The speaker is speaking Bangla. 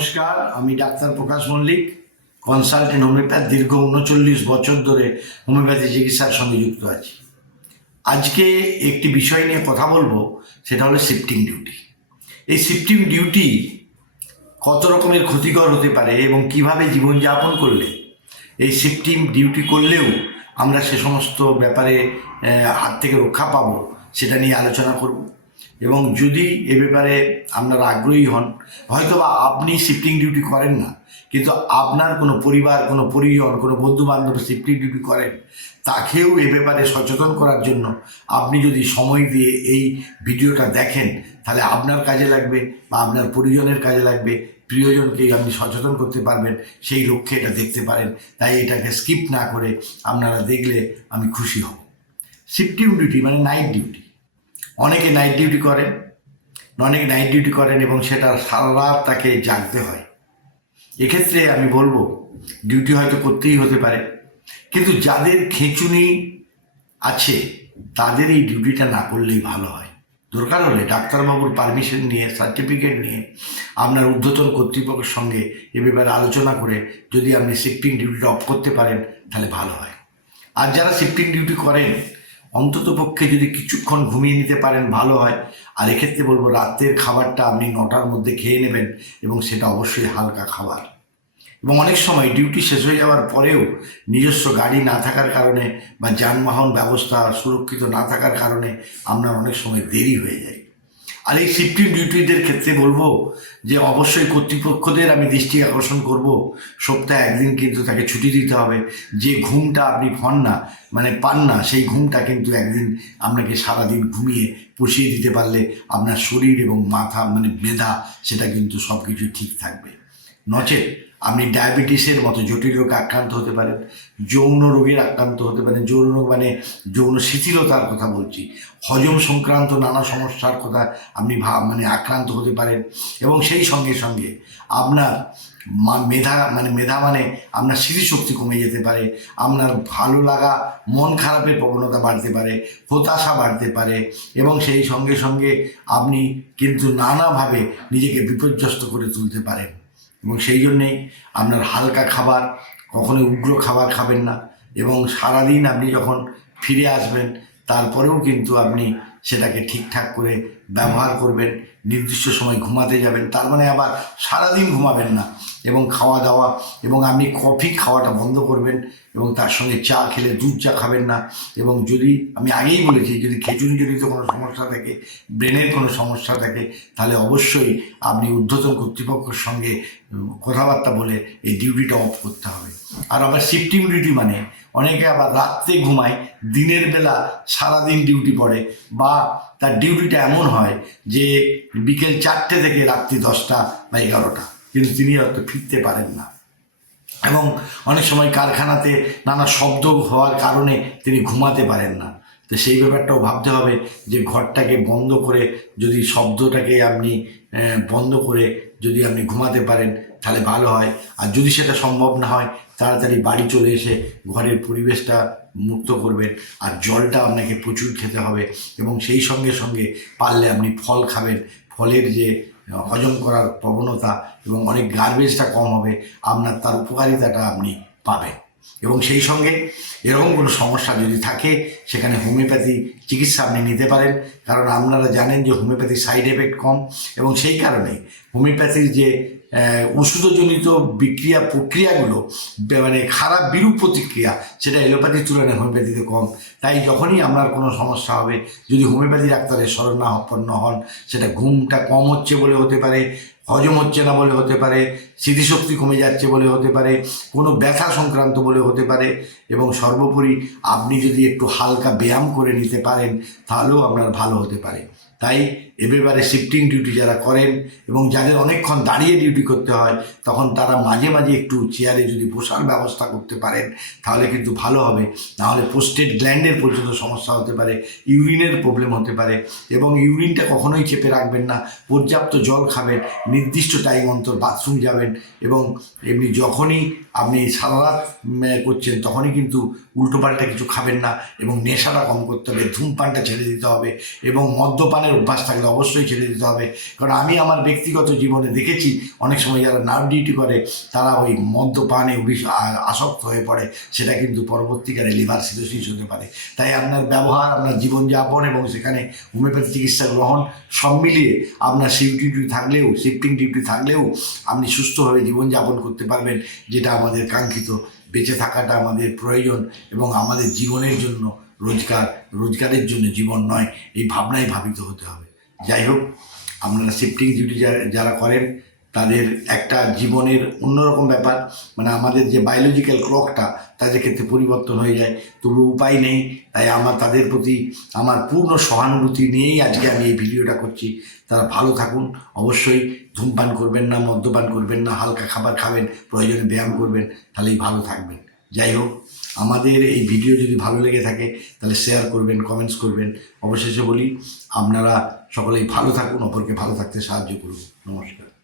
নমস্কার, আমি doctor Prakash Mallick consultant homeopath দীর্ঘ উনচল্লিশ বছর ধরে হোমিওপ্যাথি চিকিৎসার সঙ্গে যুক্ত আছি। আজকে একটি বিষয় নিয়ে কথা বলব, সেটা হলো শিফটিং ডিউটি এই শিফটিং ডিউটি কত রকমের ক্ষতিকর হতে পারে এবং কীভাবে জীবনযাপন করলে, এই শিফটিং ডিউটি করলেও আমরা সে সমস্ত ব্যাপারে হাত থেকে রক্ষা পাবো, সেটা নিয়ে আলোচনা করব। এবং যদি এ ব্যাপারে আপনারা আগ্রহী হন হয়তো বা আপনি শিফটিং ডিউটি করেন না, কিন্তু আপনার কোনো পরিবার, কোনো পরিজন, কোনো বন্ধু বান্ধব শিফটিং ডিউটি করেন, তাকেও এ ব্যাপারে সচেতন করার জন্য আপনি যদি সময় দিয়ে এই ভিডিওটা দেখেন, তাহলে আপনার কাজে লাগবে বা আপনার পরিজনের কাজে লাগবে প্রিয়জনকে আপনি সচেতন করতে পারবেন, সেই লক্ষ্যে এটা দেখতে পারেন, তাই এটাকে স্কিপ না করে আপনারা দেখলে আমি খুশি হব। শিফটিং ডিউটি মানে নাইট ডিউটি অনেকে নাইট ডিউটি করেন অনেকে নাইট ডিউটি করেন এবং সেটা সারা রাত তাকে জাগতে হয়। এক্ষেত্রে আমি বলব ডিউটি হয়তো করতেই হতে পারে, কিন্তু যাদের খেঁচুনি আছে, তাদের এই ডিউটিটা না করলেই ভালো হয়। দরকার হলে ডাক্তারবাবুর পারমিশন নিয়ে সার্টিফিকেট নিয়ে, আপনার ঊর্ধ্বতন কর্তৃপক্ষের সঙ্গে এ ব্যাপারে আলোচনা করে যদি আপনি শিফটিং ডিউটিটা অফ করতে পারেন, তাহলে ভালো হয়। আর যারা শিফটিং ডিউটি করেন অন্তত পক্ষে যদি কিছুক্ষণ ঘুমিয়ে নিতে পারেন, ভালো হয়। আর এক্ষেত্রে বলব, রাতের খাবারটা আপনি নটার মধ্যে খেয়ে নেবেন এবং সেটা অবশ্যই হালকা খাবার। এবং অনেক সময় ডিউটি শেষ হয়ে যাওয়ার পরেও নিজস্ব গাড়ি না থাকার কারণে বা যানবাহন ব্যবস্থা সুরক্ষিত না থাকার কারণে আপনার অনেক সময় দেরি হয়ে যায়। আর এই শিফটিং ডিউটিদের ক্ষেত্রে বলব যে অবশ্যই কর্তৃপক্ষদের আমি দৃষ্টি আকর্ষণ করব। সপ্তাহে একদিন কিন্তু তাকে ছুটি দিতে হবে। যে ঘুমটা আপনি ফন না মানে পান না, সেই ঘুমটা কিন্তু একদিন আপনাকে সারাদিন ঘুমিয়ে পুষিয়ে দিতে পারলে আপনার শরীর এবং মাথা মানে মেধা, সেটা কিন্তু সব কিছু ঠিক থাকবে। নচেত আপনি ডায়াবেটিসের মতো জটিল রোগে আক্রান্ত হতে পারেন, যৌন রোগের আক্রান্ত হতে পারেন, যৌন রোগ মানে যৌন শিথিলতার কথা বলছি, হজম সংক্রান্ত নানা সমস্যার কথা আপনি ভাব মানে আক্রান্ত হতে পারেন এবং সেই সঙ্গে সঙ্গে আপনার মেধা মানে মেধা মানে আপনার স্মৃতিশক্তি কমে যেতে পারে, আপনার ভালো লাগা, মন খারাপের প্রবণতা বাড়তে পারে, হতাশা বাড়তে পারে এবং সেই সঙ্গে সঙ্গে আপনি কিন্তু নানাভাবে নিজেকে বিপর্যস্ত করে তুলতে পারেন। এবং সেই জন্যেই আপনার হালকা খাবার, কখনোই উগ্র খাবার খাবেন না এবং সারাদিন আপনি যখন ফিরে আসবেন তারপরেও কিন্তু আপনি সেটাকে ঠিকঠাক করে ব্যবহার করবেন, নির্দিষ্ট সময় ঘুমাতে যাবেন, তার মানে আবার সারাদিন ঘুমাবেন না এবং খাওয়া দাওয়া এবং আপনি কফি খাওয়াটা বন্ধ করবেন এবং তার সঙ্গে চা খেলে দুধ চা খাবেন না এবং যদি, আমি আগেই বলেছি, যদি জনিত কোনো সমস্যা থাকে, ব্রেনের কোনো সমস্যা থাকে, তাহলে অবশ্যই আপনি ঊর্ধ্বতন কর্তৃপক্ষের সঙ্গে কথাবার্তা বলে এই ডিউটিটা অফ করতে হবে। আর আবার শিফটিং ডিউটি মানে অনেকে আবার রাত্রে ঘুমায়, দিনের বেলা সারাদিন ডিউটি পড়ে বা তার ডিউটিটা এমন হয় যে বিকেল চারটে থেকে রাত্রি দশটা বা এগারোটা, কিন্তু তিনি হয়তো ফিরতে পারেন না। এবং অনেক সময় কারখানাতে নানা শব্দ হওয়ার কারণে তিনি ঘুমাতে পারেন না। তো সেই ব্যাপারটাও ভাবতে হবে যে ঘরটাকে বন্ধ করে যদি শব্দটাকে আপনি বন্ধ করে যদি আপনি ঘুমাতে পারেন, তাহলে ভালো হয়। আর যদি সেটা সম্ভব না হয় তাড়াতাড়ি বাড়ি চলে এসে ঘরের পরিবেশটা মুক্ত করবেন আর জলটা আপনাকে প্রচুর খেতে হবে এবং সেই সঙ্গে সঙ্গে পারলে আপনি ফল খাবেন। ফলের যে হজম করার প্রবণতা এবং অনেক গার্বেজটা কম হবে, আপনার তার উপকারিতাটা আপনি পাবেন। এবং সেই সঙ্গে এরকম কোনো সমস্যা যদি থাকে, সেখানে হোমিওপ্যাথি চিকিৎসা আপনি নিতে পারেন। কারণ আপনারা জানেন যে হোমিওপ্যাথির সাইড এফেক্ট কম এবং সেই কারণে হোমিওপ্যাথির যে ওষুধজনিত বিক্রিয়া প্রক্রিয়াগুলো মানে খারাপ বিরূপ প্রতিক্রিয়া, সেটা এলোপ্যাথির তুলনায় হোমিওপ্যাথিতে কম। তাই যখনই আপনার কোনো সমস্যা হবে, যদি হোমিওপ্যাথি ডাক্তারের শরণাপন্ন হন, সেটা ঘুমটা কম হচ্ছে বলে হতে পারে হজম হচ্ছে না বলে হতে পারে, স্মৃতিশক্তি কমে যাচ্ছে বলে হতে পারে, কোনো ব্যথা সংক্রান্ত বলে হতে পারে এবং সর্বোপরি আপনি যদি একটু হালকা ব্যায়াম করে নিতে পারেন, তাহলেও আপনার ভালো হতে পারে। তাই এ ব্যাপারে শিফটিং ডিউটি যারা করেন এবং যাদের অনেকক্ষণ দাঁড়িয়ে ডিউটি করতে হয়, তখন তারা মাঝে মাঝে একটু চেয়ারে যদি বসার ব্যবস্থা করতে পারেন, তাহলে কিন্তু ভালো হবে। নাহলে পোস্টেড গ্ল্যান্ডের পর্যন্ত সমস্যা হতে পারে ইউরিনের প্রবলেম হতে পারে এবং ইউরিনটা কখনোই চেপে রাখবেন না, পর্যাপ্ত জল খাবেন নির্দিষ্ট টাইম অন্তর বাথরুম যাবেন এবং এমনি যখনই আপনি সারারাত করছেন তখনই কিন্তু উল্টোপাল্টা কিছু খাবেন না এবং নেশাটা কম করতে হবে, ধূমপানটা ছেড়ে দিতে হবে এবং মদ্যপানের অভ্যাস থাকলে অবশ্যই ছেড়ে দিতে হবে। কারণ আমি আমার ব্যক্তিগত জীবনে দেখেছি অনেক সময় যারা নার্ভ ডিউটি করে, তারা ওই মদ্যপানে আসক্ত হয়ে পড়ে, সেটা কিন্তু পরবর্তীকালে লিভার সিরোসিস হতে পারে। তাই আপনার ব্যবহার, আপনার জীবনযাপন এবং সেখানে হোমিওপ্যাথি চিকিৎসা গ্রহণ সব মিলিয়ে আপনার শিফট থাকলেও থাকলেও শিফটিং ডিউটি থাকলেও আপনি সুস্থভাবে জীবনযাপন করতে পারবেন, যেটা আমাদের কাঙ্ক্ষিত। বেঁচে থাকাটা আমাদের প্রয়োজন এবং আমাদের জীবনের জন্য রোজগার, রোজগারের জন্য জীবন নয়, এই ভাবনায় ভাবিত হতে হবে। যাই হোক, আপনারা শিফটিং ডিউটি যারা করেন তাদের একটা জীবনের অন্যরকম ব্যাপার। মানে আমাদের যে বায়োলজিক্যাল ক্লকটা তাদের ক্ষেত্রে পরিবর্তন হয়ে যায়। তবু উপায় নেই। তাই আমার, তাদের প্রতি আমার পূর্ণ সহানুভূতি নিয়েই আজকে আমি এই ভিডিওটা করছি। তারা ভালো থাকুন। অবশ্যই ধূমপান করবেন না, মদ্যপান করবেন না, হালকা খাবার খাবেন, প্রয়োজনে ব্যায়াম করবেন, তাহলেই ভালো থাকবেন। যাই হোক, আমাদের এই ভিডিও যদি ভালো লেগে থাকে, তাহলে শেয়ার করবেন কমেন্টস করবেন। অবশেষে বলি, আপনারা সকলেই ভালো থাকুন, অপরকে ভালো থাকতে সাহায্য করুন। নমস্কার।